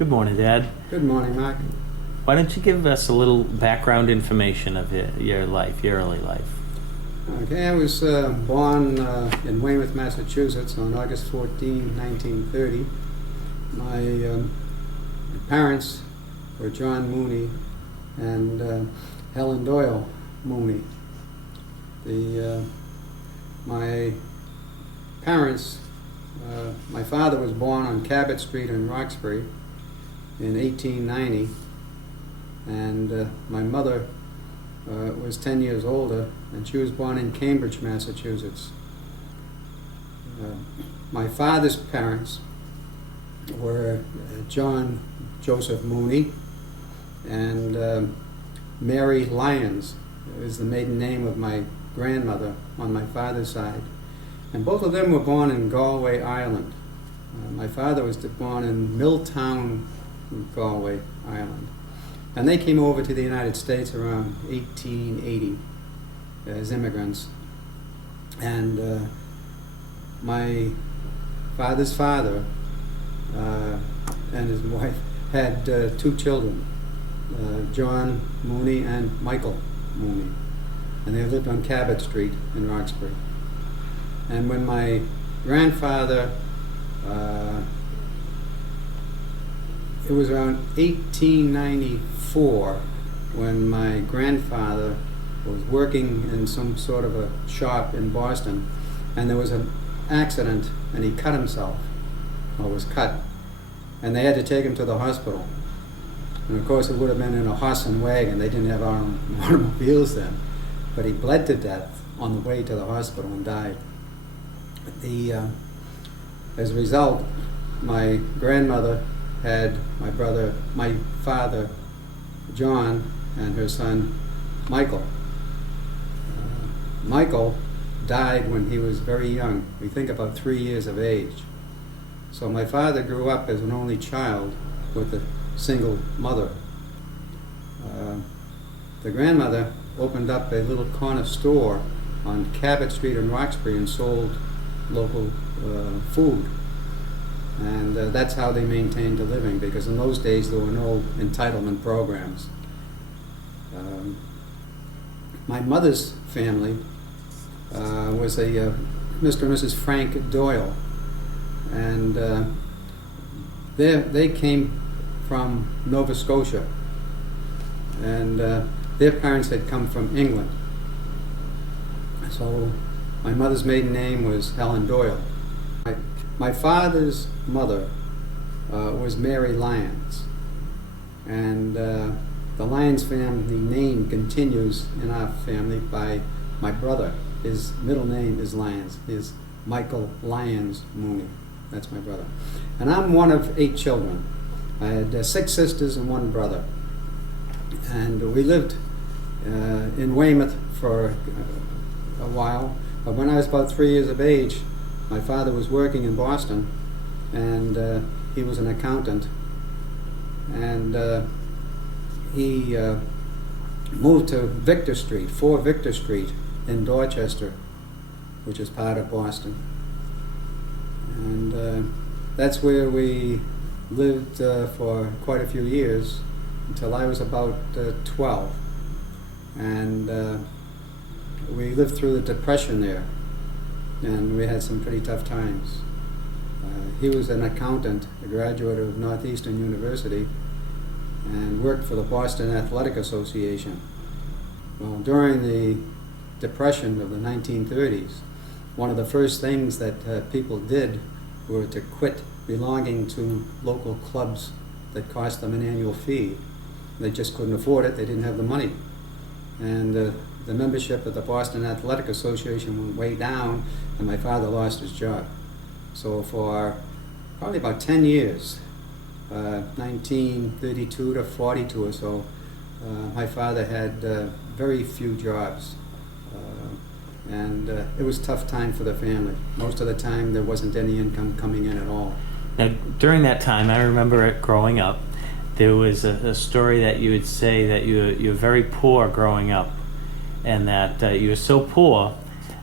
Good morning, Dad. Good morning, Mark. Why don't you give us a little background information of your life, your early life? Okay, I was born in Weymouth, Massachusetts on August 14, 1930. My parents were John Mooney and Helen Doyle Mooney. My parents, my father was born on Cabot Street in Roxbury in 1890, and my mother was 10 years older, and she was born in Cambridge, Massachusetts. My father's parents were John Joseph Mooney and Mary Lyons is the maiden name of my grandmother on my father's side. And both of them were born in Galway, Ireland. My father was born in Milltown, Galway, Ireland. And they came over to the United States around 1880 as immigrants. And my father's father and his wife had two children, John Mooney and Michael Mooney. And they lived on Cabot Street in Roxbury. And when my grandfather, it was around 1894 when my grandfather was working in some sort of a shop in Boston, and there was an accident and he cut himself, or was cut, and they had to take him to the hospital. And of course it would have been in a horse and wagon, they didn't have automobiles then, but he bled to death on the way to the hospital and died. As a result, my grandmother had my father, John, and her son, Michael. Michael died when he was very young, we think about 3 years of age. So my father grew up as an only child with a single mother. The grandmother opened up a little corner store on Cabot Street in Roxbury and sold local food. And that's how they maintained a living, because in those days there were no entitlement programs. My mother's family was a Mr. and Mrs. Frank Doyle, and they came from Nova Scotia, and their parents had come from England. So my mother's maiden name was Helen Doyle. My father's mother was Mary Lyons, and the Lyons family name continues in our family by my brother. His middle name is Lyons. Is Michael Lyons Mooney. That's my brother. And I'm one of 8 children. I had 6 sisters and 1 brother. And we lived in Weymouth for a while. But when I was about 3 years of age, my father was working in Boston, and he was an accountant. And he moved to Victor Street, 4 Victor Street in Dorchester, which is part of Boston. And that's where we lived for quite a few years until I was about 12. And we lived through the Depression there, and we had some pretty tough times. He was an accountant, a graduate of Northeastern University, and worked for the Boston Athletic Association. Well, during the Depression of the 1930s, one of the first things that people did were to quit belonging to local clubs that cost them an annual fee. They just couldn't afford it, they didn't have the money. And the membership of the Boston Athletic Association went way down, and my father lost his job. So for probably about 10 years, 1932 to 42 or so, my father had very few jobs. And it was a tough time for the family. Most of the time there wasn't any income coming in at all. Now, during that time, I remember it growing up, there was a story that you would say that you were very poor growing up, and that you were so poor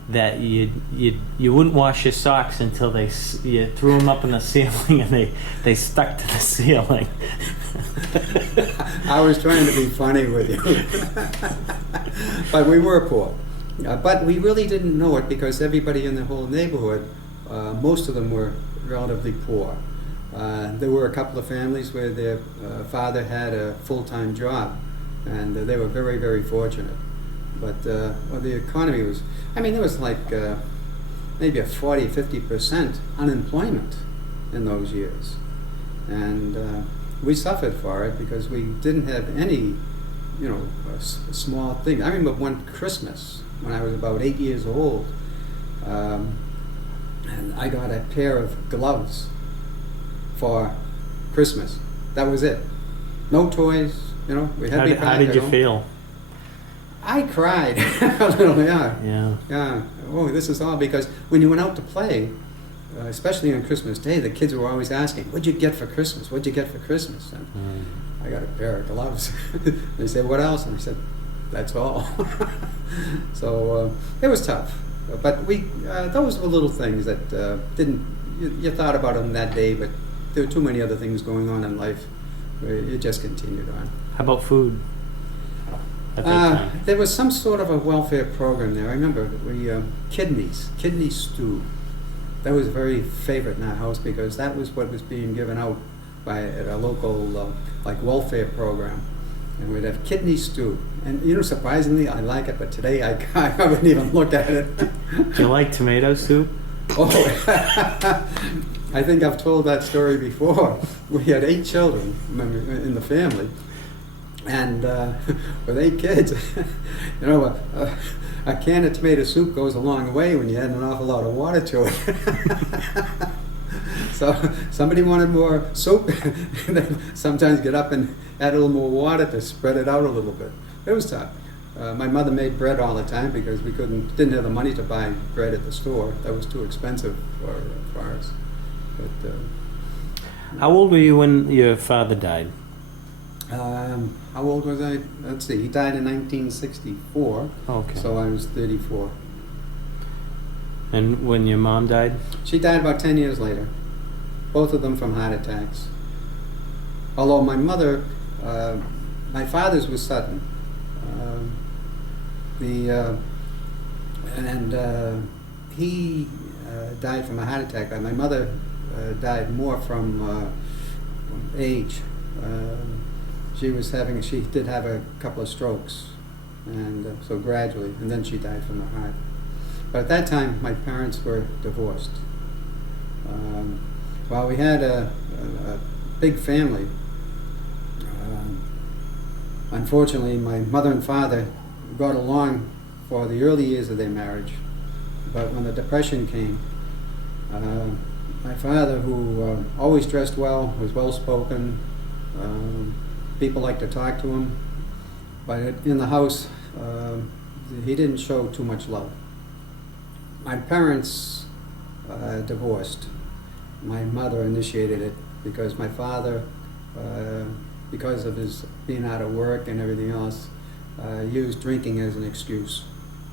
that you wouldn't wash your socks until you threw them up in the ceiling and they stuck to the ceiling. I was trying to be funny with you. But we were poor. But we really didn't know it because everybody in the whole neighborhood, most of them were relatively poor. There were a couple of families where their father had a full-time job, and they were very, very fortunate. But well, the economy was, I mean, there was like maybe a 40-50% unemployment in those years. And we suffered for it because we didn't have any, you know, small thing. I remember one Christmas when I was about 8 years old, and I got a pair of gloves for Christmas. That was it. No toys, you know. We had How did you feel? I cried a little, yeah. Yeah. Yeah. Oh, this is all because when you went out to play, especially on Christmas Day, the kids were always asking, "What'd you get for Christmas? What'd you get for Christmas?" And I got a pair of gloves. They said, "What else?" And I said, "That's all." So it was tough, but those were little things that didn't. You thought about them that day, but there were too many other things going on in life. It just continued on. How about food? At that time? There was some sort of a welfare program there. I remember kidney stew. That was very favorite in our house because that was what was being given out at a local like welfare program, and we'd have kidney stew. And you know, surprisingly, I like it, but today I wouldn't even look at it. Do you like tomato soup? Oh, I think I've told that story before. We had 8 children in the family. And with 8 kids, you know, a can of tomato soup goes a long way when you add an awful lot of water to it. So somebody wanted more soup, and then sometimes get up and add a little more water to spread it out a little bit. It was tough. My mother made bread all the time because we didn't have the money to buy bread at the store. That was too expensive for us. But, how old were you when your father died? How old was I? Let's see. He died in 1964. Okay. So I was 34. And when your mom died? She died about 10 years later. Both of them from heart attacks. Although my mother, my father's was sudden. He died from a heart attack. My mother died more from age. She did have a couple of strokes, and so gradually, and then she died from the heart. But at that time, my parents were divorced. While we had a big family, unfortunately, my mother and father got along for the early years of their marriage. But when the Depression came, my father, who always dressed well, was well-spoken, people liked to talk to him, but in the house, he didn't show too much love. My parents divorced. My mother initiated it because my father, because of his being out of work and everything else, used drinking as an excuse.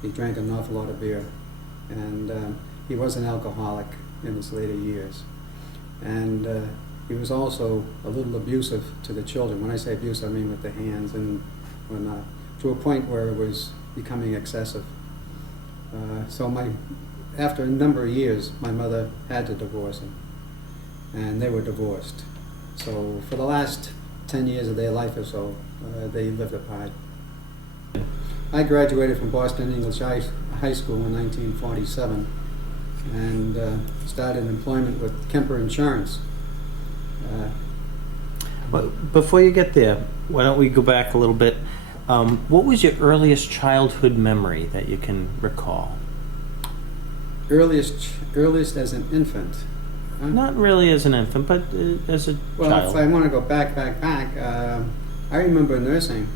He drank an awful lot of beer, and he was an alcoholic in his later years. And he was also a little abusive to the children. When I say abusive, I mean with the hands and whatnot, to a point where it was becoming excessive. So after a number of years, my mother had to divorce him, and they were divorced. So for the last 10 years of their life or so, they lived apart. I graduated from Boston English High School in 1947 and started employment with Kemper Insurance. But before you get there, why don't we go back a little bit? What was your earliest childhood memory that you can recall? Earliest as an infant. Not really as an infant, but as a Well, child. if I want to go back, I remember nursing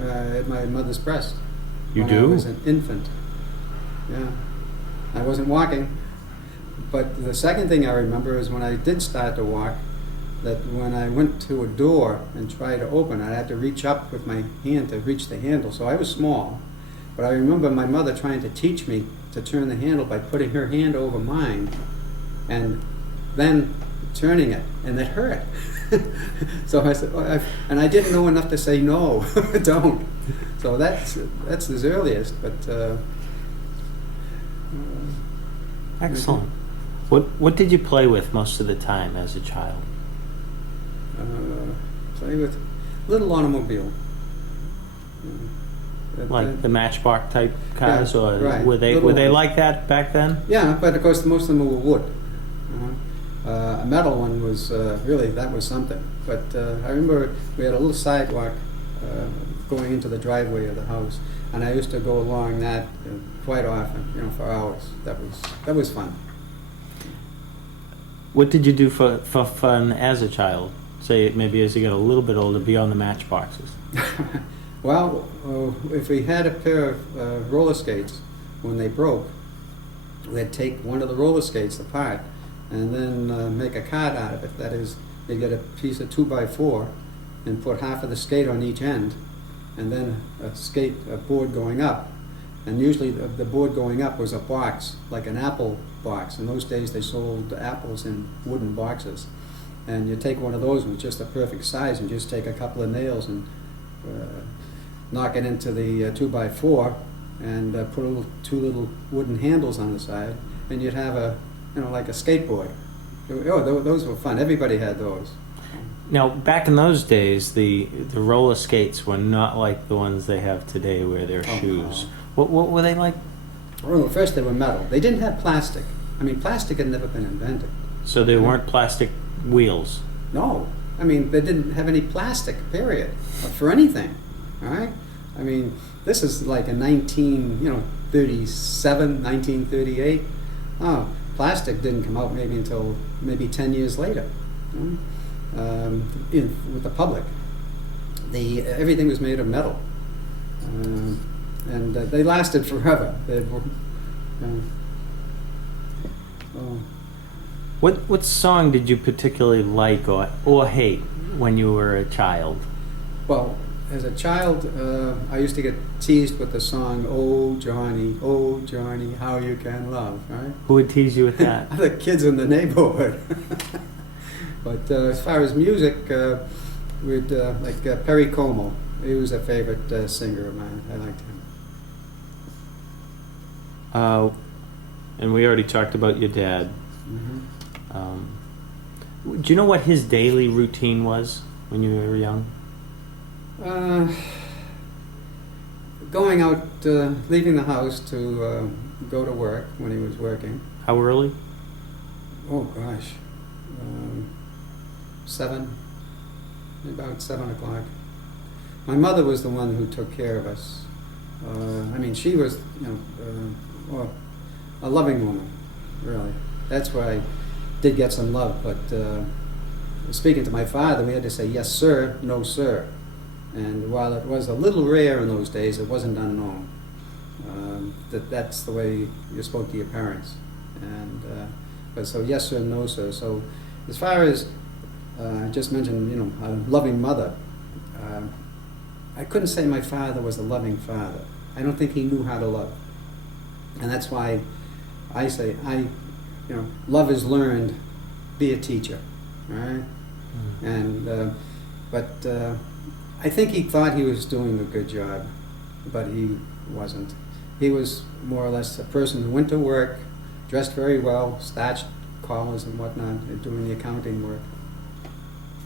at my mother's breast. You when I do? was an infant. Yeah. I wasn't walking. But the second thing I remember is when I did start to walk, that when I went to a door and tried to open it, I had to reach up with my hand to reach the handle. So I was small. But I remember my mother trying to teach me to turn the handle by putting her hand over mine and then turning it, and it hurt. So I said, and I didn't know enough to say no, don't. So that's his earliest, but Excellent. What did you play with most of the time as a child? play with little automobile. Like the Matchbox type cars, Yeah, or right. were they Little- like that back then? Yeah, but of course most of them were wood. A metal one was really, that was something. But I remember we had a little sidewalk going into the driveway of the house, and I used to go along that quite often, for hours. That was fun. What did you do for fun as a child? Say maybe as you got a little bit older, beyond the Matchboxes. Well, if we had a pair of roller skates, when they broke, we'd take one of the roller skates apart and then make a cart out of it. That is, you'd get a piece of 2x4 and put half of the skate on each end, and then a board going up. And usually the board going up was a box, like an apple box. In those days they sold apples in wooden boxes. And you take one of those with just a perfect size and just take a couple of nails and knock it into the 2x4 and put two little wooden handles on the side, and you'd have like a skateboard. Those were fun. Everybody had those. Now, back in those days, the roller skates were not like the ones they have today, where they're shoes. No. What were they like? Well, first they were metal. They didn't have plastic. I mean, plastic had never been invented. So they weren't plastic wheels. No. I mean, they didn't have any plastic, period, for anything. All right? I mean, this is like in 1937, 1938. Oh, plastic didn't come out until 10 years later. With the public. Everything was made of metal. And they lasted forever. They were, What song did you particularly like or hate when you were a child? well, as a child, I used to get teased with the song, "Oh Johnny, how you can love," right? Who would tease you with that? The kids in the neighborhood. But as far as music, we'd like Perry Como. He was a favorite singer of mine. I liked him. And we already talked about your dad. Mm-hmm. Do you know what his daily routine was when you were young? Going out, leaving the house to go to work when he was working. How early? Oh gosh, 7 o'clock. My mother was the one who took care of us. I mean, she was, a loving woman, really. That's why I did get some love. But speaking to my father, we had to say yes, sir, no, sir. And while it was a little rare in those days, it wasn't unknown. That's the way you spoke to your parents. And but so yes, sir, no, sir. So as far as I just mentioned, a loving mother. I couldn't say my father was a loving father. I don't think he knew how to love. And that's why I say, love is learned, be a teacher, all right? And, but I think he thought he was doing a good job, but he wasn't. He was more or less a person who went to work, dressed very well, starched collars and whatnot, doing the accounting work.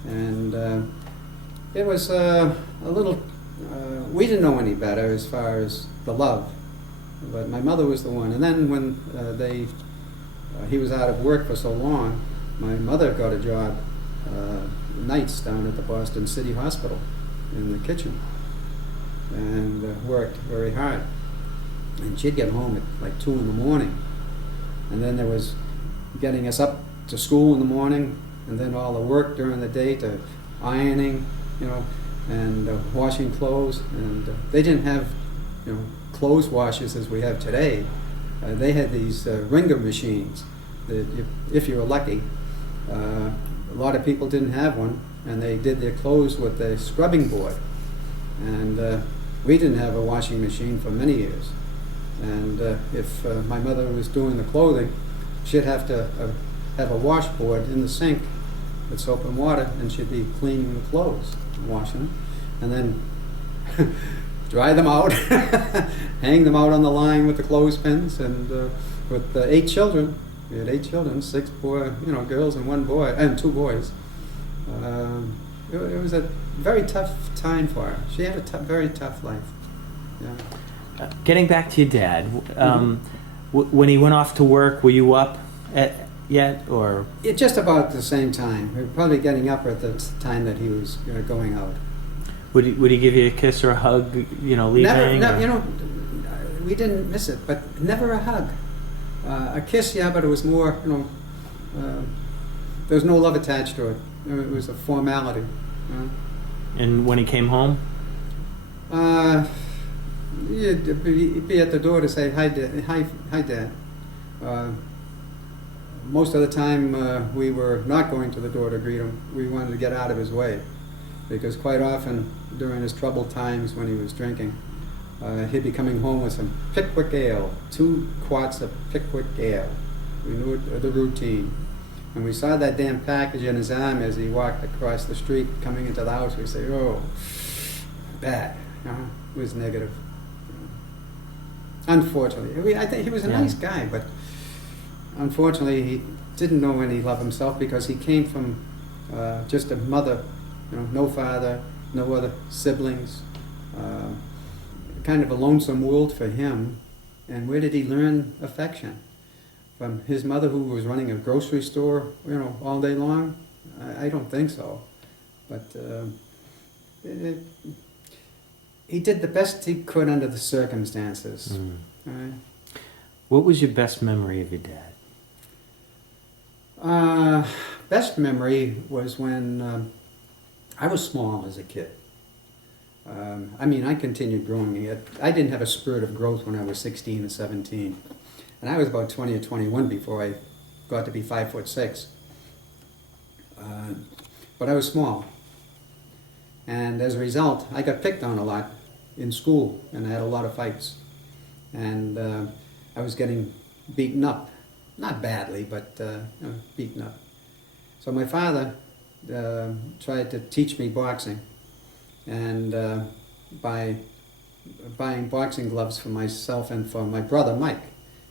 And it was a little, we didn't know any better as far as the love, but my mother was the one. And then when he was out of work for so long, my mother got a job nights down at the Boston City Hospital in the kitchen, and worked very hard. And she'd get home at like 2 in the morning, and then there was getting us up to school in the morning, and then all the work during the day to ironing, and washing clothes. And they didn't have, clothes washers as we have today. They had these wringer machines that, if you were lucky, a lot of people didn't have one, and they did their clothes with a scrubbing board. And we didn't have a washing machine for many years. And if my mother was doing the clothing, she'd have to have a washboard in the sink with soap and water, and she'd be cleaning the clothes, washing them, and then dry them out, hang them out on the line with the clothespins. And with 8 children, we had 8 children, 6 girls and 1 boy, and 2 boys. It was a very tough time for her. She had a very tough life. Yeah. Getting back to your dad, when he went off to work, were you up yet, or? Just about the same time. We were probably getting up at the time that he was going out. Would he give you a kiss or a hug, leaving? Never, we didn't miss it, but never a hug. A kiss, yeah, but it was more, there was no love attached to it. It was a formality. And when he came home? He'd be at the door to say, hi, Dad. Most of the time we were not going to the door to greet him. We wanted to get out of his way, because quite often during his troubled times when he was drinking, he'd be coming home with some Pickwick ale, 2 quarts of Pickwick ale. We knew the routine. And we saw that damn package in his arm as he walked across the street coming into the house. We'd say, oh, bad. It was negative. Unfortunately. I think he was a nice guy, but unfortunately he didn't know any love himself, because he came from just a mother, no father, no other siblings. Kind of a lonesome world for him. And where did he learn affection? From his mother, who was running a grocery store, all day long? I don't think so. But he did the best he could under the circumstances. Right? What was your best memory of your dad? Best memory was when I was small as a kid. I continued growing. I didn't have a spurt of growth when I was 16 or 17. And I was about 20 or 21 before I got to be 5'6". But I was small. And as a result, I got picked on a lot in school, and I had a lot of fights. And I was getting beaten up. Not badly, but beaten up. So my father tried to teach me boxing, and by buying boxing gloves for myself and for my brother Mike,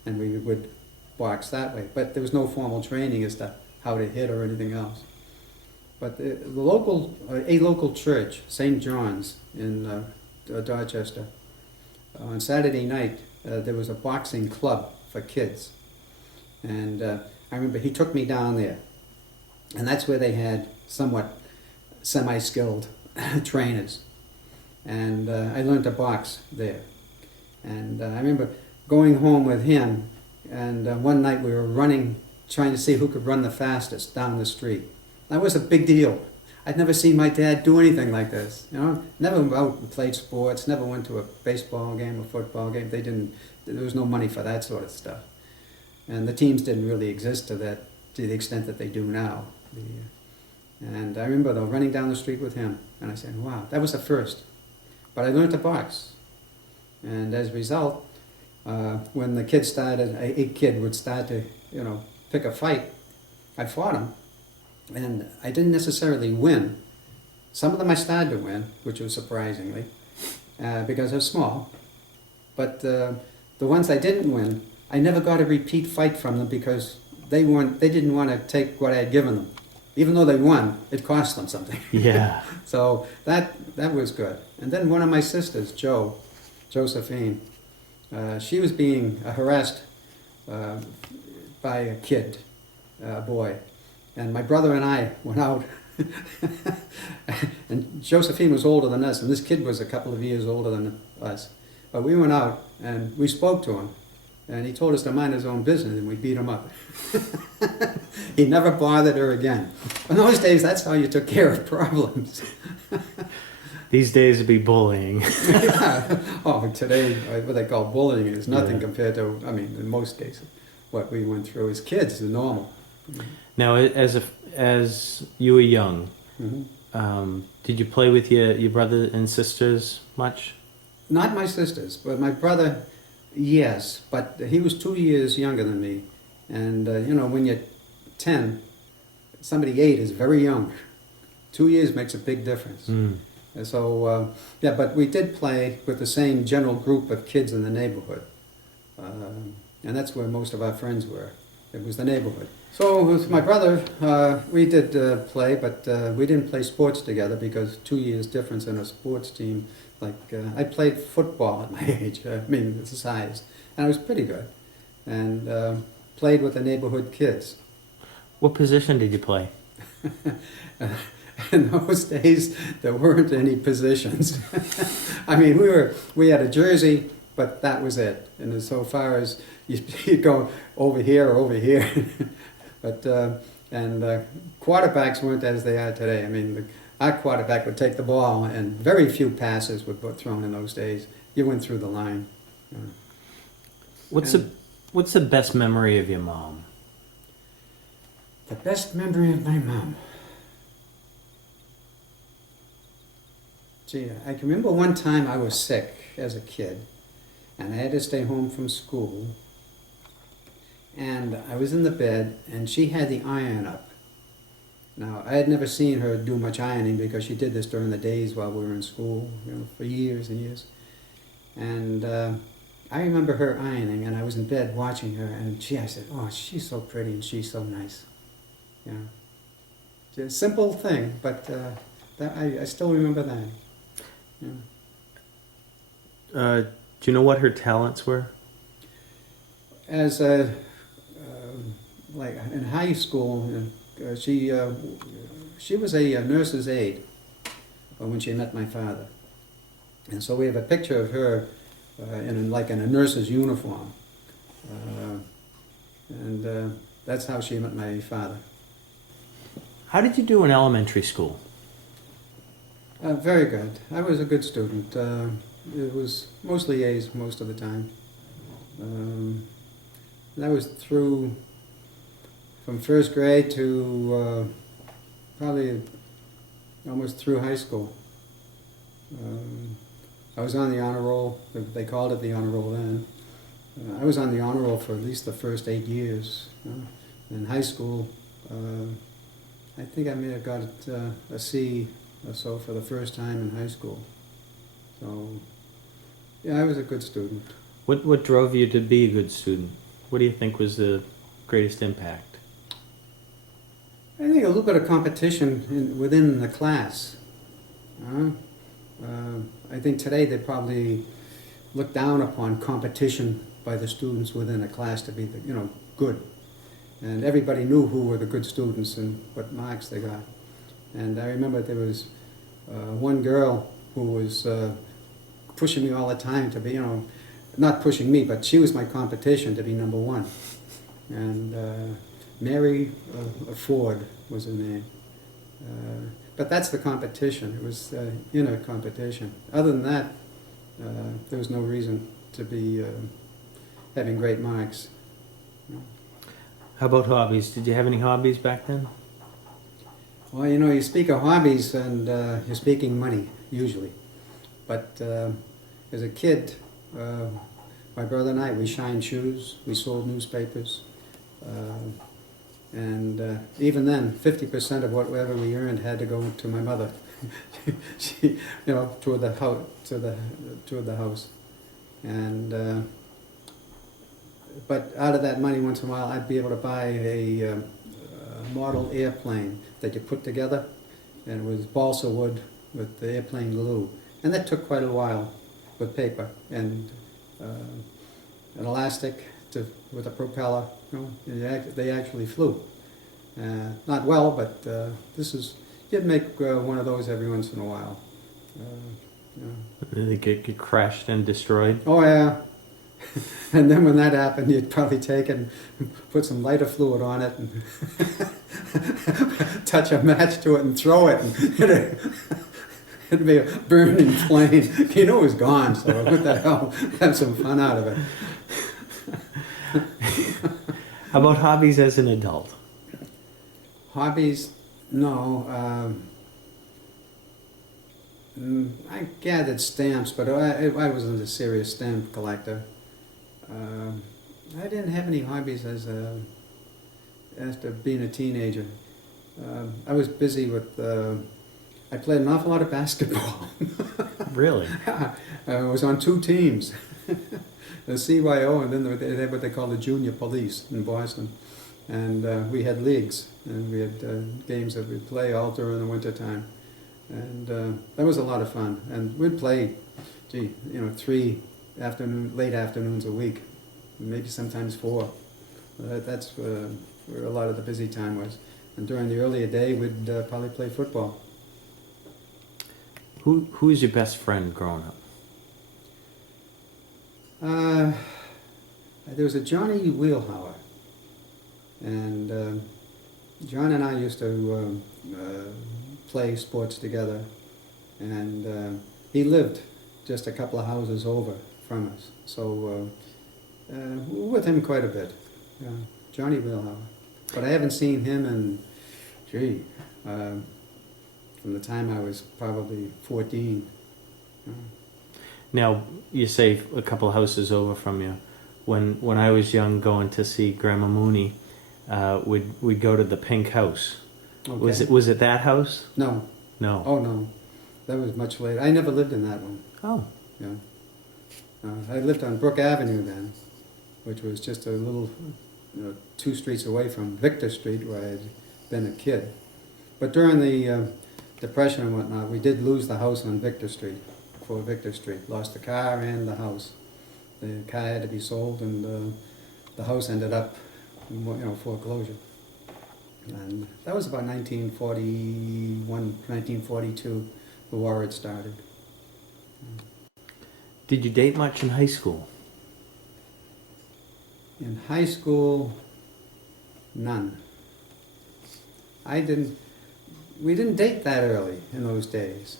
and we would box that way. But there was no formal training as to how to hit or anything else. But a local church, St. John's in Dorchester, on Saturday night there was a boxing club for kids, and I remember he took me down there, and that's where they had somewhat semi-skilled trainers, and I learned to box there. And I remember going home with him, and one night we were running, trying to see who could run the fastest down the street. That was a big deal. I'd never seen my dad do anything like this. Never went out and played sports, never went to a baseball game, a football game. There was no money for that sort of stuff. And the teams didn't really exist to the extent that they do now. And I remember though running down the street with him, and I said, wow, that was a first. But I learned to box. And as a result, when a kid would start to, pick a fight, I fought him. And I didn't necessarily win. Some of them I started to win, which was surprisingly, because I was small. But the ones I didn't win, I never got a repeat fight from them, because they didn't want to take what I had given them. Even though they won, it cost them something. Yeah. So that was good. And then one of my sisters, Josephine, she was being harassed by a kid, a boy. And my brother and I went out, and Josephine was older than us, and this kid was a couple of years older than us. But we went out, and we spoke to him, and he told us to mind his own business, and we beat him up. He never bothered her again. In those days, that's how you took care of problems. These days it'd be bullying. Yeah. Oh, today, what they call bullying is nothing compared to, in most cases, what we went through as kids is normal. Now, as you were young, did you play with your brother and sisters much? Not my sisters, but my brother, yes, but he was 2 years younger than me. And, when you're 10, somebody 8 is very young. 2 years makes a big difference. Mm. And so, but we did play with the same general group of kids in the neighborhood. And that's where most of our friends were. It was the neighborhood. So with my brother, we did play, but we didn't play sports together because 2 years difference in a sports team. Like, I played football at my age, the size, and I was pretty good. And played with the neighborhood kids. What position did you play? In those days, there weren't any positions. We had a jersey, but that was it. And so far as you go over here or over here, but quarterbacks weren't as they are today. Our quarterback would take the ball, and very few passes were thrown in those days. You went through the line. What's the best memory of your mom? The best memory of my mom. Gee, I can remember one time I was sick as a kid, and I had to stay home from school. And I was in the bed, and she had the iron up. Now, I had never seen her do much ironing because she did this during the days while we were in school, for years and years. And I remember her ironing, and I was in bed watching her, and I said, "Oh, she's so pretty and she's so nice." It's a simple thing, but I still remember that. Do you know what her talents were? As like in high school, she was a nurse's aide when she met my father, and so we have a picture of her in a nurse's uniform, and that's how she met my father. How did you do in elementary school? Very good. I was a good student. It was mostly A's most of the time. That was through from first grade to probably almost through high school. I was on the honor roll. They called it the honor roll then. I was on the honor roll for at least the first 8 years. In high school, I think I may have got a C or so for the first time in high school. So, yeah, I was a good student. What drove you to be a good student? What do you think was the greatest impact? I think a little bit of competition within the class. I think today they probably look down upon competition by the students within a class to be, good. And everybody knew who were the good students and what marks they got. And I remember there was one girl who was pushing me all the time to be, not pushing me, but she was my competition to be number one. And Mary Ford was her name. But that's the competition. It was inner competition. Other than that, there was no reason to be having great marks. How about hobbies? Did you have any hobbies back then? Well, you speak of hobbies and you're speaking money, usually. But as a kid, my brother and I, we shined shoes, we sold newspapers. And even then, 50% of whatever we earned had to go to my mother. She, toward the house, and but out of that money, once in a while, I'd be able to buy a model airplane that you put together, and it was balsa wood with the airplane glue, and that took quite a while with paper and an elastic with a propeller. They actually flew. Not well, but you'd make one of those every once in a while. They get crashed and destroyed? Oh, yeah. And then when that happened, you'd probably take and put some lighter fluid on it and touch a match to it and throw it. And it'd be a burning flame. It was gone, so what the hell? Have some fun out of it. How about hobbies as an adult? Hobbies? No. I gathered stamps, but I wasn't a serious stamp collector. I didn't have any hobbies after being a teenager. I was busy with. I played an awful lot of basketball. Really? I was on 2 teams, the CYO, and then they had what they call the junior police in Boston. And we had leagues, and we had games that we'd play all during the winter time. And that was a lot of fun. And we'd play, 3 late afternoons a week, maybe sometimes 4. That's where a lot of the busy time was. And during the earlier day, we'd probably play football. Who is your best friend growing up? There was a Johnny Wheelhauer, and John and I used to play sports together, and he lived just a couple of houses over from us, so we were with him quite a bit. Johnny Wheelhauer, but I haven't seen him in, from the time I was probably 14. Now, you say a couple houses over from you. When I was young, going to see Grandma Mooney, we'd go to the Pink House. Okay. Was it that house? No. No. Oh, no. That was much later. I never lived in that one. Oh. Yeah. I lived on Brook Avenue then, which was just a little 2 streets away from Victor Street, where I had been a kid. But during the Depression and whatnot, we did lose the house on Victor Street, before Victor Street. Lost the car and the house. The car had to be sold, and the house ended up, foreclosure. And that was about 1941, 1942, the war had started. Did you date much in high school? In high school, none. We didn't date that early in those days.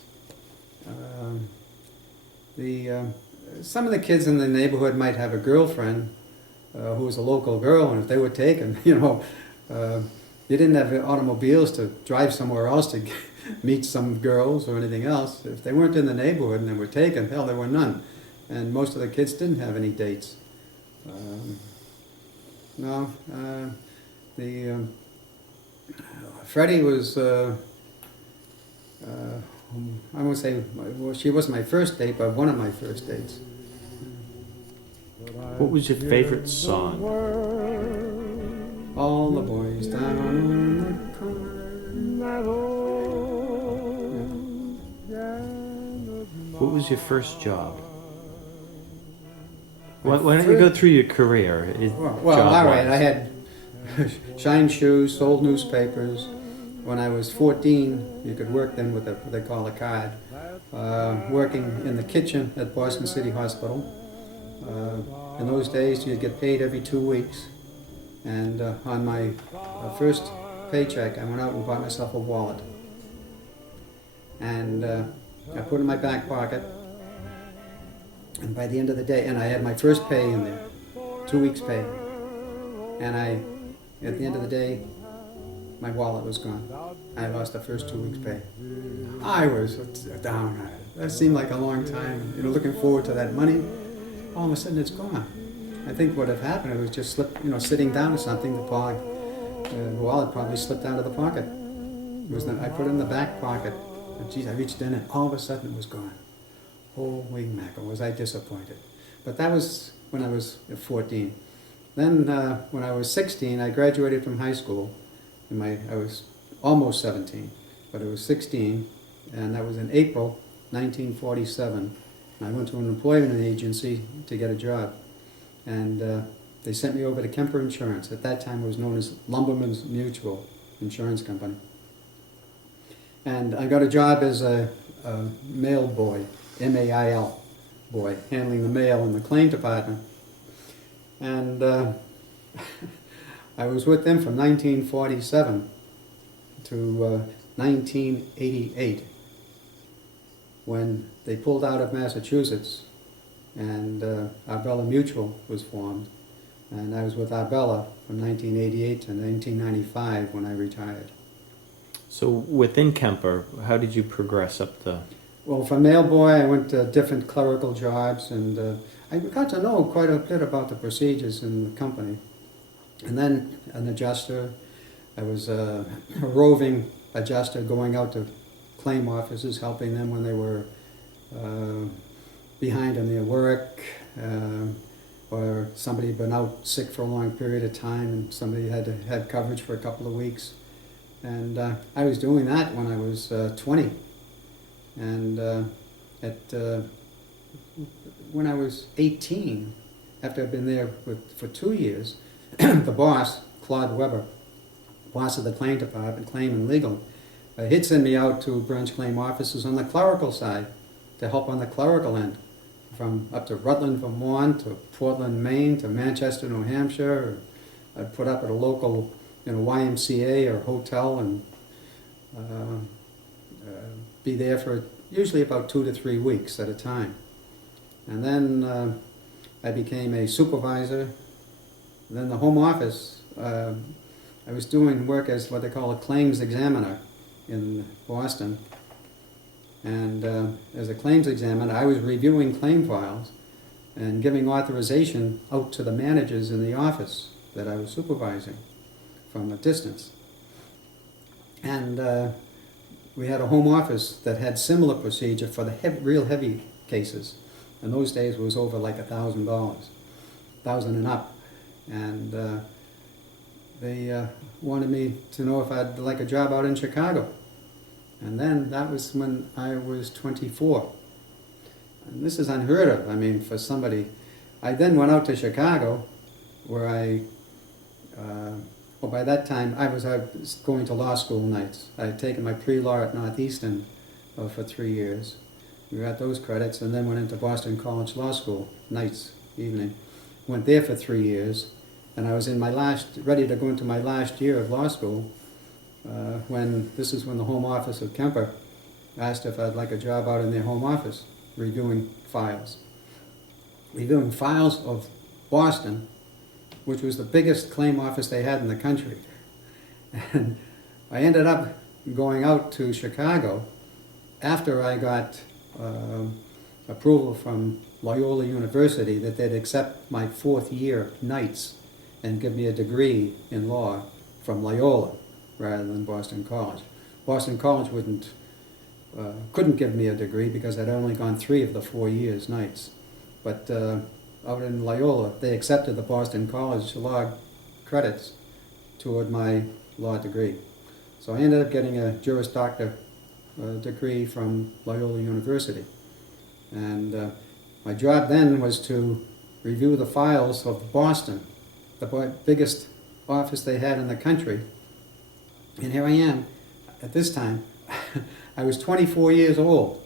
Some of the kids in the neighborhood might have a girlfriend who was a local girl, and if they were taken, you didn't have automobiles to drive somewhere else to meet some girls or anything else. If they weren't in the neighborhood and they were taken, hell, there were none. And most of the kids didn't have any dates. Freddie was, I won't say, well, she wasn't my first date, but one of my first dates. What was your favorite song? All the boys down on the corner. What was your first job? Why don't you go through your career? Well, all right. I had shined shoes, sold newspapers. When I was 14, you could work then with what they call a card. Working in the kitchen at Boston City Hospital. In those days, you'd get paid every 2 weeks. And on my first paycheck, I went out and bought myself a wallet. And I put it in my back pocket. And by the end of the day, and I had my first pay in there, 2 weeks pay. And at the end of the day, my wallet was gone. I lost the first 2 weeks pay. I was down. That seemed like a long time. Looking forward to that money. All of a sudden, it's gone. I think what had happened, it was just sitting down or something. The wallet probably slipped out of the pocket. I put it in the back pocket. And geez, I reached in, and all of a sudden, it was gone. Holy mackerel, was I disappointed. But that was when I was 14. Then when I was 16, I graduated from high school. I was almost 17, but it was 16, and that was in April 1947. I went to an employment agency to get a job, and they sent me over to Kemper Insurance. At that time, it was known as Lumberman's Mutual Insurance Company. And I got a job as a mail boy, M-A-I-L boy, handling the mail in the claim department. And I was with them from 1947 to 1988, when they pulled out of Massachusetts, and Arbella Mutual was formed. And I was with Arbella from 1988 to 1995 when I retired. So within Kemper, how did you progress up the Well, from mailboy, I went to different clerical jobs, and I got to know quite a bit about the procedures in the company. And then an adjuster. I was a roving adjuster going out to claim offices, helping them when they were behind on their work, or somebody had been out sick for a long period of time and somebody had to have coverage for a couple of weeks. And I was doing that when I was 20. And when I was 18, after I'd been there for 2 years, the boss, Claude Weber, boss of the claim department, claim and legal, he'd send me out to branch claim offices on the clerical side to help on the clerical end, from up to Rutland, Vermont, to Portland, Maine, to Manchester, New Hampshire. I'd put up at a local, YMCA or hotel and be there for usually about 2 to 3 weeks at a time. And then I became a supervisor. Then the home office, I was doing work as what they call a claims examiner in Boston. And as a claims examiner, I was reviewing claim files and giving authorization out to the managers in the office that I was supervising from a distance. And we had a home office that had similar procedure for the real heavy cases. In those days, it was over like $1,000, 1,000 and up. And they wanted me to know if I'd like a job out in Chicago. And then that was when I was 24. And this is unheard of, I mean, for somebody. I then went out to Chicago, where by that time I was going to law school nights. I had taken my pre-law at Northeastern for 3 years. We got those credits, and then went into Boston College Law School, nights, evening. Went there for 3 years, and I was in ready to go into my last year of law school, when the home office of Kemper asked if I'd like a job out in their home office, reviewing files. Reviewing files of Boston, which was the biggest claim office they had in the country. And I ended up going out to Chicago after I got approval from Loyola University that they'd accept my 4th year nights and give me a degree in law from Loyola rather than Boston College. Boston College couldn't give me a degree because I'd only gone 3 of the 4 years nights. But out in Loyola, they accepted the Boston College law credits toward my law degree. So I ended up getting a Juris Doctor degree from Loyola University. And my job then was to review the files of Boston, the biggest office they had in the country. And here I am, at this time, I was 24 years old,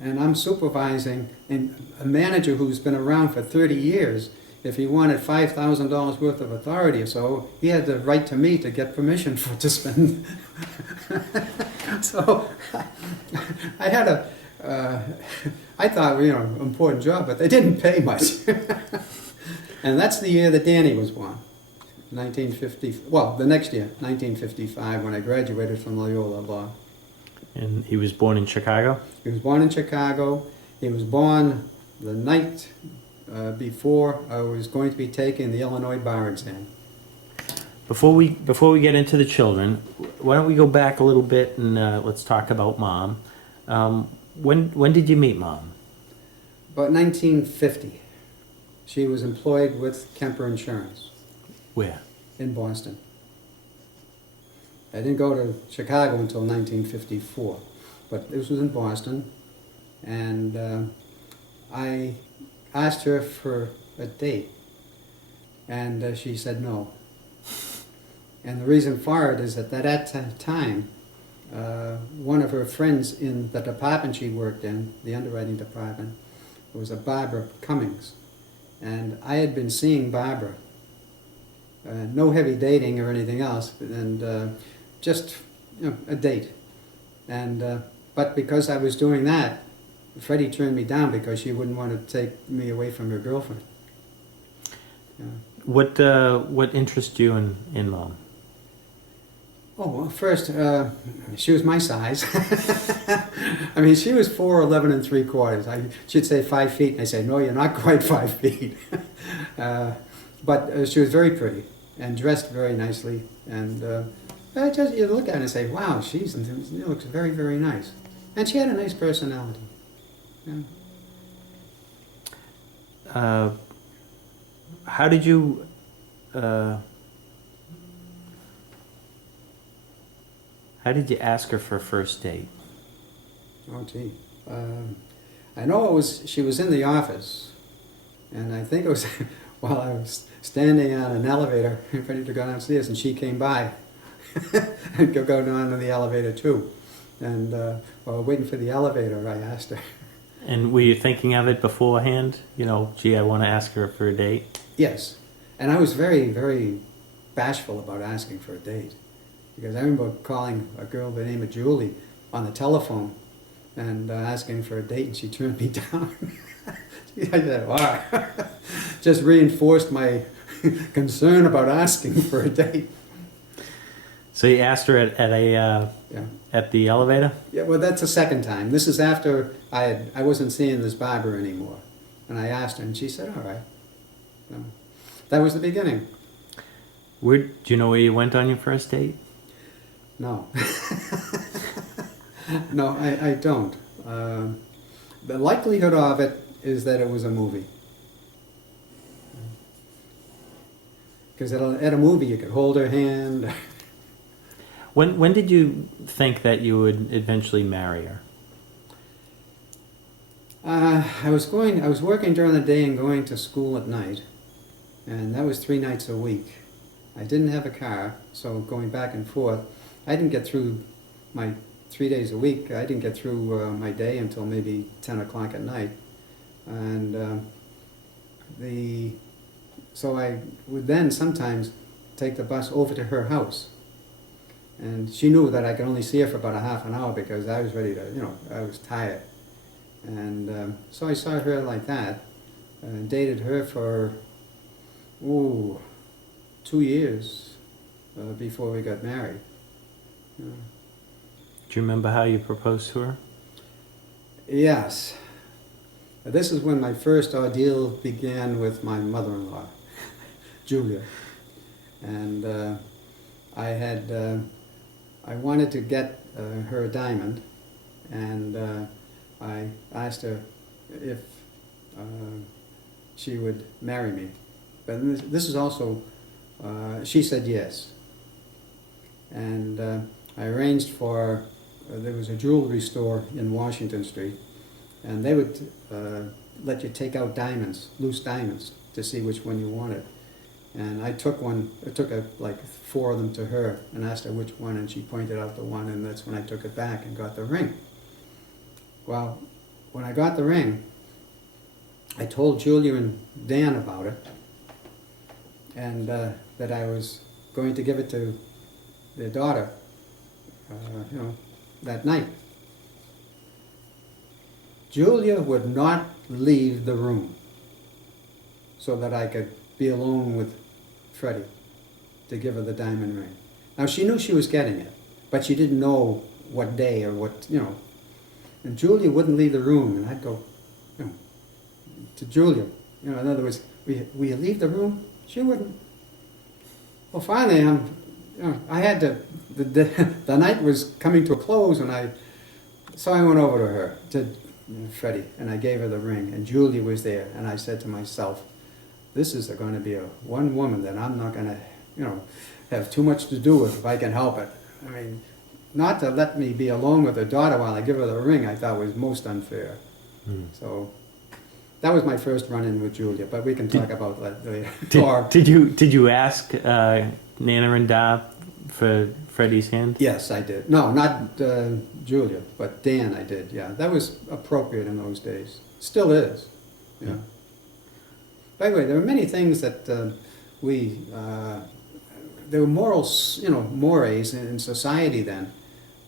and I'm supervising a manager who's been around for 30 years. If he wanted $5,000 worth of authority or so, he had to write to me to get permission to spend. So I had I thought, important job, but they didn't pay much. And that's the year that Danny was born, 1950. Well, the next year, 1955, when I graduated from Loyola Law. And he was born in Chicago? He was born in Chicago. He was born the night before I was going to be taking the Illinois bar exam. Before we get into the children, why don't we go back a little bit and let's talk about Mom. When did you meet Mom? About 1950. She was employed with Kemper Insurance. Where? In Boston. I didn't go to Chicago until 1954, but this was in Boston, and I asked her for a date, and she said no. And the reason for it is that at that time, one of her friends in the department she worked in, the underwriting department, was a Barbara Cummings, and I had been seeing Barbara. No heavy dating or anything else, and just a date. And but because I was doing that, Freddie turned me down because she wouldn't want to take me away from her girlfriend. What interests you in Mom? Oh, well, first, she was my size. I mean, she was 4'11 3/4. She'd say 5 feet, and I say, no, you're not quite 5 feet. But she was very pretty and dressed very nicely. And you look at her and say, wow, she looks very, very nice. And she had a nice personality. Yeah. How did you? How did you ask her for a first date? Oh, gee. I know she was in the office, and I think it was while I was standing on an elevator ready to go downstairs, and she came by and go down to the elevator too. And while waiting for the elevator, I asked her. And were you thinking of it beforehand? You know, gee, I want to ask her for a date. Yes, and I was very, very bashful about asking for a date. Because I remember calling a girl by the name of Julie on the telephone and asking for a date, and she turned me down. I said, wow. Just reinforced my concern about asking for a date. So you asked her Yeah. at the elevator? Yeah, well, that's the second time. This is after I wasn't seeing this barber anymore. And I asked her, and she said, all right. So, that was the beginning. Do you know where you went on your first date? No. No, I don't. The likelihood of it is that it was a movie. Because at a movie you could hold her hand. When did you think that you would eventually marry her? I was working during the day and going to school at night. And that was 3 nights a week. I didn't have a car, so going back and forth, I didn't get through my 3 days a week. I didn't get through my day until maybe 10 o'clock at night. And so I would then sometimes take the bus over to her house. And she knew that I could only see her for about a half an hour because I was ready to, I was tired. And so I saw her like that and dated her for, 2 years before we got married. Yeah. Do you remember how you proposed to her? Yes. This is when my first ordeal began with my mother-in-law, Julia. And I wanted to get her a diamond, and I asked her if she would marry me. But this is also, she said yes. And I arranged for, there was a jewelry store in Washington Street, and they would let you take out diamonds, loose diamonds, to see which one you wanted. And I took like 4 of them to her and asked her which one, and she pointed out the one, and that's when I took it back and got the ring. Well, when I got the ring, I told Julia and Dan about it, and that I was going to give it to their daughter, that night. Julia would not leave the room so that I could be alone with Freddie to give her the diamond ring. Now, she knew she was getting it, but she didn't know what day or what, And Julia wouldn't leave the room, and I'd go, to Julia, in other words, will you leave the room? She wouldn't. Well, finally, I had to, the night was coming to a close, and so I went over to her, to Freddie, and I gave her the ring, and Julia was there, and I said to myself, this is going to be one woman that I'm not going to, have too much to do with if I can help it. I mean, not to let me be alone with her daughter while I give her the ring, I thought was most unfair. Mm. So that was my first run-in with Julia, but we can talk about that later. Did you ask Nana and Da for Freddie's hand? Yes, I did. No, not Julia, but Dan I did, yeah. That was appropriate in those days. Still is, yeah. Yeah. By the way, there were many things that there were morals, mores in society then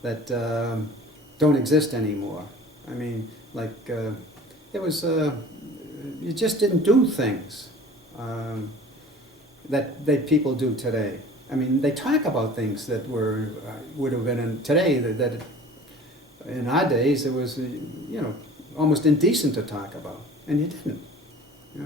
that don't exist anymore. I mean, like, it was, you just didn't do things that people do today. I mean, they talk about things that were would have been in today that in our days it was almost indecent to talk about, and you didn't. Yeah.